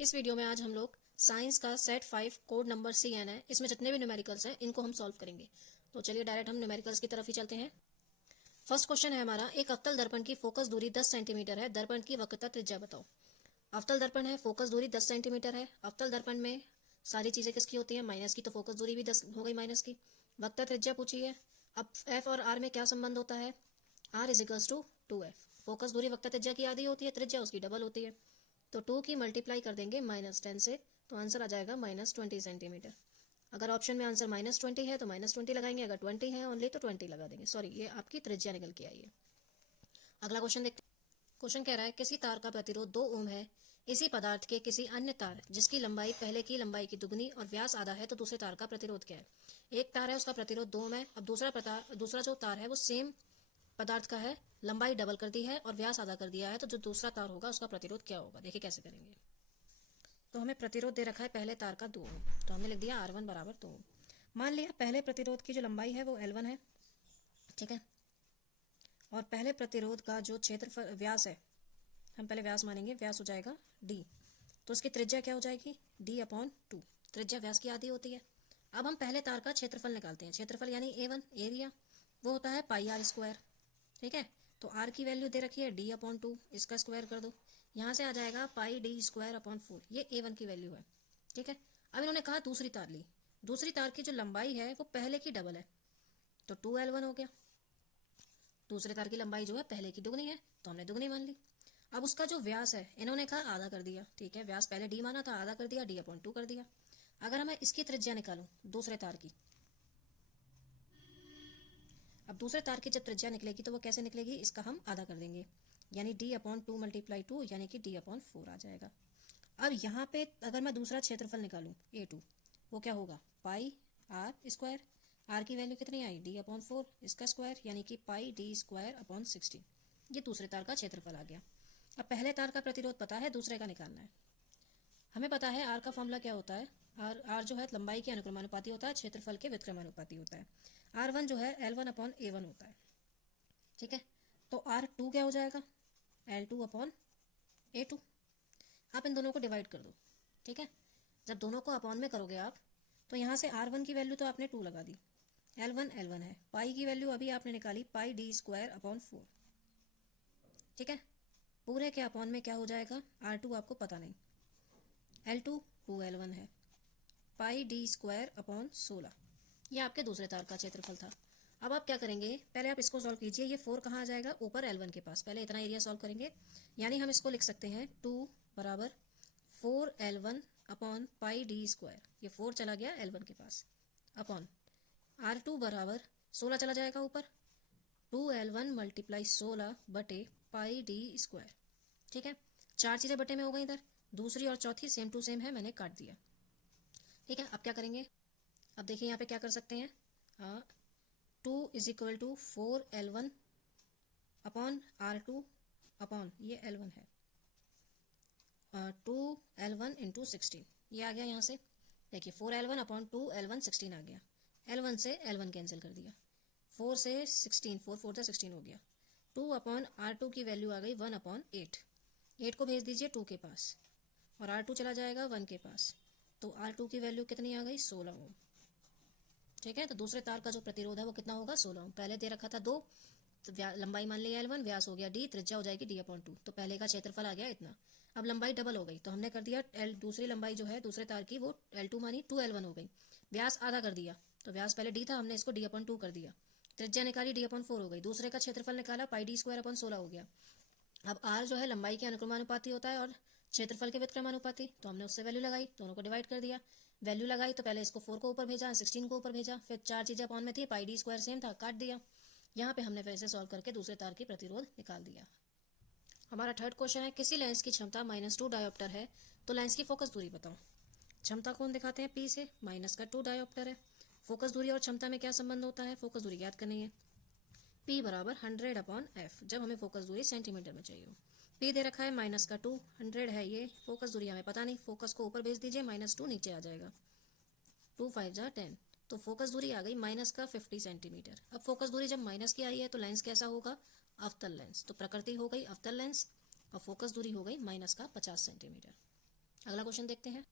इस वीडियो में आज हम लोग साइंस का सेट 5 कोड नंबर CN है। इसमें जितने भी न्यूमेरिकल्स हैं इनको हम सॉल्व करेंगे। तो चलिए डायरेक्ट हम न्यूमेरिकल्स की तरफ ही चलते हैं। फर्स्ट क्वेश्चन है हमारा, एक अवतल दर्पण की फोकस दूरी 10 सेंटीमीटर है, दर्पण की वक्रता त्रिज्या बताओ। अवतल दर्पण है, फोकस दूरी 10 सेंटीमीटर है। अवतल दर्पण में सारी चीजें किसकी होती है, माइनस की, तो फोकस दूरी भी 10 हो गई माइनस की। वक्रता त्रिज्या पूछी है। अब F और R में क्या संबंध होता है, R equals to 2F। Focus दूरी वक्रता त्रिज्या की आधी होती है, त्रिज्या उसकी डबल होती है। तो 2 की मल्टीप्लाई कर देंगे -10 से, तो आंसर आ जाएगा -20 सेंटीमीटर। अगर ऑप्शन में आंसर -20 है तो -20 लगाएंगे, अगर 20 है ओनली तो 20 लगा देंगे। सॉरी, ये आपकी त्रिज्या निकल के आई है। अगला क्वेश्चन देखते हैं। क्वेश्चन कह रहा है, किसी तार का प्रतिरोध 2 ओम है, इसी पदार्थ के किसी अन्य तार जिसकी लंबाई पहले की लंबाई की दुगनी और व्यास आधा है, तो दूसरे तार का प्रतिरोध क्या है। एक तार है, उसका प्रतिरोध 2 ओम है। अब दूसरा जो तार है वो सेम पदार्थ का है, लंबाई डबल कर दी है और व्यास आधा कर दिया है, तो जो दूसरा तार होगा उसका प्रतिरोध क्या होगा। देखिए कैसे करेंगे। तो हमें प्रतिरोध दे रखा है पहले तार का 2 ओम, तो हमने लिख दिया R1 बराबर 2 ओम। मान लिया पहले प्रतिरोध की जो लंबाई है वो L1 है, ठीक है। और पहले प्रतिरोध का जो क्षेत्रफल व्यास है, हम पहले व्यास मानेंगे, व्यास हो जाएगा D। तो उसकी त्रिज्या क्या हो जाएगी, D/2। त्रिज्या व्यास की आधी होती है। अब हम पहले तार का क्षेत्रफल निकालते हैं। क्षेत्रफल यानी A1 एरिया, वो होता है πr², ठीक है। तो R की वैल्यू दे रखी है D/2, इसका स्क्वायर कर दो, यहाँ से आ जाएगा πd²/4। ये A1 की वैल्यू है, ठीक है। अब इन्होंने कहा दूसरी तार ली, दूसरी तार की जो लंबाई है वो पहले की डबल है, तो 2L1 हो गया। दूसरे तार की लंबाई जो है पहले की दुगनी है, तो हमने दुगनी मान ली। अब उसका जो व्यास है इन्होंने कहा आधा कर दिया, ठीक है। व्यास पहले D माना था, आधा कर दिया, D/2 कर दिया। अगर मैं इसकी त्रिज्या निकालूं दूसरे तार की, अब दूसरे तार की जब त्रिज्या निकलेगी तो वो कैसे निकलेगी, इसका हम आधा कर देंगे, यानी D/2 × 2 यानी कि D/4 आ जाएगा। अब यहाँ पे अगर मैं दूसरा क्षेत्रफल निकालूं A2, वो क्या होगा, πr²। R की वैल्यू कितनी आई, D/4, इसका स्क्वायर यानी कि πd²/16। ये दूसरे तार का क्षेत्रफल आ गया। अब पहले तार का प्रतिरोध पता है, दूसरे का निकालना है। हमें पता है R का फॉर्मूला क्या होता है, R जो है लंबाई के अनुक्रमानुपाती होता है, क्षेत्रफल के व्युत्क्रमानुपाती होता है। R1 जो है L1/A1 होता है, ठीक है। तो R2 क्या हो जाएगा, L2/A2। आप इन दोनों को डिवाइड कर दो, ठीक है। जब दोनों को अपॉन में करोगे आप, तो यहाँ से R1 की वैल्यू तो आपने 2 लगा दी, L1 है। पाई की वैल्यू अभी आपने निकाली πd²/4, ठीक है। पूरे के अपॉन में क्या हो जाएगा, R2 आपको पता नहीं, L2 2L1 है, πd²/16। ये आपके दूसरे तार का क्षेत्रफल था। अब आप क्या करेंगे, पहले आप इसको सॉल्व कीजिए। ये 4 कहाँ आ जाएगा, ऊपर L1 के पास। पहले इतना एरिया सॉल्व करेंगे, यानी हम इसको लिख सकते हैं 2 बराबर 4L1 πd²। ये 4 चला गया L1 के पास, अपॉन R2 बराबर 16 चला जाएगा ऊपर, 2L1 × 16 बटे πd², ठीक है। चार चीज़ें बटे में हो गई इधर, दूसरी और चौथी सेम टू सेम है, मैंने काट दिया, ठीक है। अब क्या करेंगे, अब देखिए यहाँ पे क्या कर सकते हैं, 2 = 4L1 अपॉन R2 अपॉन ये L1 है, 2L1 × 16, ये आ गया यहाँ से। देखिए 4L1 अपॉन 2L1 16 आ गया, L1 से L1 कैंसिल कर दिया, 4 से 16, 4 4 से 16 हो गया। 2/R2 की वैल्यू आ गई 1/8। 8 को भेज दीजिए 2 के पास, और R2 चला जाएगा 1 के पास, तो R2 की वैल्यू कितनी आ गई, 16 ओम, ठीक है। तो दूसरे तार का जो प्रतिरोध है वो कितना होगा, 16 ओम। पहले दे रखा था 2, तो लंबाई मान ली L1, व्यास हो गया D, त्रिज्या हो जाएगी D/2। तो पहले का क्षेत्रफल आ गया इतना। अब लंबाई डबल हो गई, तो हमने कर दिया दूसरी लंबाई जो है दूसरे तार की वो L2 मानी, 2L1 हो गई। व्यास आधा कर दिया, तो व्यास पहले D था, हमने इसको D/2 कर दिया। त्रिज्या निकाली, D/4 हो गई। दूसरे का क्षेत्रफल निकाला, πd²/16 हो गया। अब R जो है लंबाई के अनुक्रमानुपाती होता है और क्षेत्रफल के व्युत्क्रमानुपाती, तो हमने उससे वैल्यू लगाई, दोनों को डिवाइड कर दिया। वैल्यू लगाई तो पहले इसको 4 को ऊपर भेजा, 16 को ऊपर भेजा, फिर चार चीजें अपॉन में थी, πd² सेम था, काट दिया। यहाँ पे हमने फिर से सॉल्व करके दूसरे तार की प्रतिरोध निकाल दिया। हमारा थर्ड क्वेश्चन है, किसी लेंस की क्षमता -2 डायोप्टर है, तो लेंस की फोकस दूरी बताओ। क्षमता कौन दिखाते हैं, P से, माइनस का 2 डायोप्टर है। फोकस दूरी और क्षमता में क्या संबंध होता है, फोकस दूरी याद करनी है। P बराबर 100/f, जब हमें फोकस दूरी सेंटीमीटर में चाहिए हो। P दे रखा है माइनस का 2, 100 है ये, फोकस दूरी हमें पता नहीं, फोकस को ऊपर भेज दीजिए, -2 नीचे आ जाएगा, 2 5 जा 10। तो फोकस दूरी आ गई माइनस का 50 सेंटीमीटर। अब फोकस दूरी जब माइनस की आई है तो लेंस कैसा होगा, अवतल लेंस। तो प्रकृति हो गई अवतल लेंस, और फोकस दूरी हो गई -50 सेंटीमीटर। अगला क्वेश्चन देखते हैं।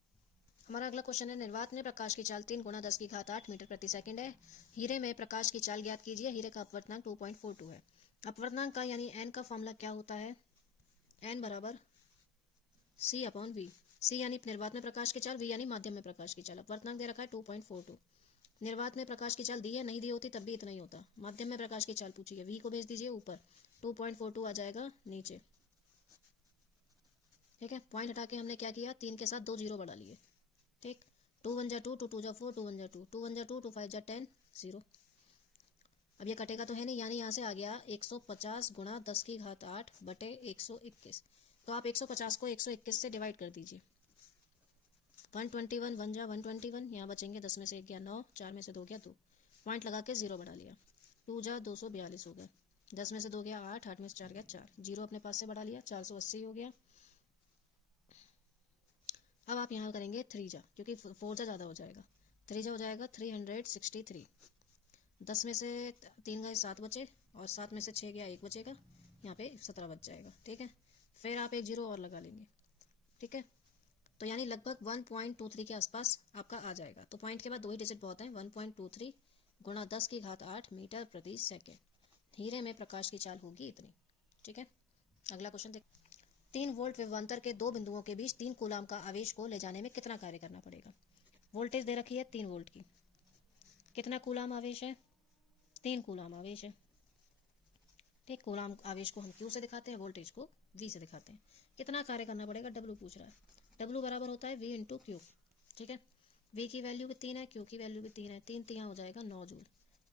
हमारा अगला क्वेश्चन है, निर्वात में प्रकाश की चाल 3 गुना 10 की घात 8 मीटर प्रति सेकंड है। हीरे में प्रकाश की चाल ज्ञात कीजिए। हीरे का अपवर्तनांक 2.42 है। अपवर्तनांक का यानी एन का फॉर्मूला क्या होता है? एन बराबर सी अपॉन वी। सी यानी निर्वात में प्रकाश की चाल, वी यानी माध्यम में प्रकाश की चाल। अपवर्तनांक दे रखा है 2.42। निर्वात में प्रकाश की चाल दी है, नहीं दी होती तब भी इतना ही होता। माध्यम में प्रकाश की चाल पूछी है, वी को भेज दीजिए ऊपर, 2.42 आ जाएगा नीचे। ठीक है, पॉइंट हटा के हमने क्या किया, 3 के साथ 2 जीरो बढ़ा लिए। ठीक, 2 1 जा 2, 2 2 जा 4, 2 1 जा 2, 2 1 जा 2, 2 5 जा 10, 0। अब ये कटेगा तो है नहीं, यानी यहाँ से आ गया 150 गुणा 10 की घात 8 बटे 121। तो आप 150 को 121 से डिवाइड कर दीजिए। 121 1 जा 121, यहाँ बचेंगे 10 में से 1 गया 9, 4 में से 2 गया 2, पॉइंट लगा के 0 बढ़ा लिया। 2 जा 242 हो गया, 10 में से 2 गया 8, 8 में से 4 गया 4, 0 अपने पास से बढ़ा लिया, 480 हो गया। अब आप यहाँ करेंगे 3 जा, क्योंकि 4 जा ज़्यादा हो जाएगा, 3 जा हो जाएगा 363। 10 में से 3 गए 7 बचे, और 7 में से 6 गया 1 बचेगा, यहाँ पे 17 बच जाएगा। ठीक है, फिर आप एक जीरो और लगा लेंगे। ठीक है, तो यानी लगभग 1.23 के आसपास आपका आ जाएगा। तो पॉइंट के बाद 2 ही डिजिट बहुत हैं, 1.23 गुणा 10 की घात 8 मीटर प्रति सेकेंड। हीरे में प्रकाश की चाल होगी इतनी। ठीक है, अगला क्वेश्चन देख। 3 वोल्ट विभवांतर के दो बिंदुओं के बीच 3 कूलाम का आवेश को ले जाने में कितना कार्य करना पड़ेगा? वोल्टेज दे रखी है 3 वोल्ट की, कितना कूलाम आवेश है? 3 कूलाम आवेश है। ठीक, कूलाम आवेश को हम क्यू से दिखाते हैं, वोल्टेज को वी से दिखाते हैं। कितना कार्य करना पड़ेगा? डब्ल्यू पूछ रहा है। डब्ल्यू बराबर होता है वी इंटू क्यू। ठीक है, वी की वैल्यू भी 3 है, क्यू की वैल्यू भी 3 है, 3 3 हो जाएगा 9 जूल।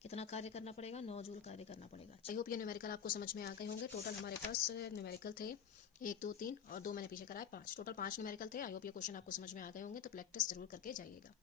कितना कार्य करना पड़ेगा? 9 जूल कार्य करना पड़ेगा। आई होप ये न्यूमेरिकल आपको समझ में आ गए होंगे। टोटल हमारे पास न्यूमेरिकल थे 1 2 3 और 2 मैंने पीछे कराए 5, टोटल 5 न्यूमेरिकल थे। आई होप ये क्वेश्चन आपको समझ में आ गए होंगे, तो प्रैक्टिस जरूर करके जाइएगा।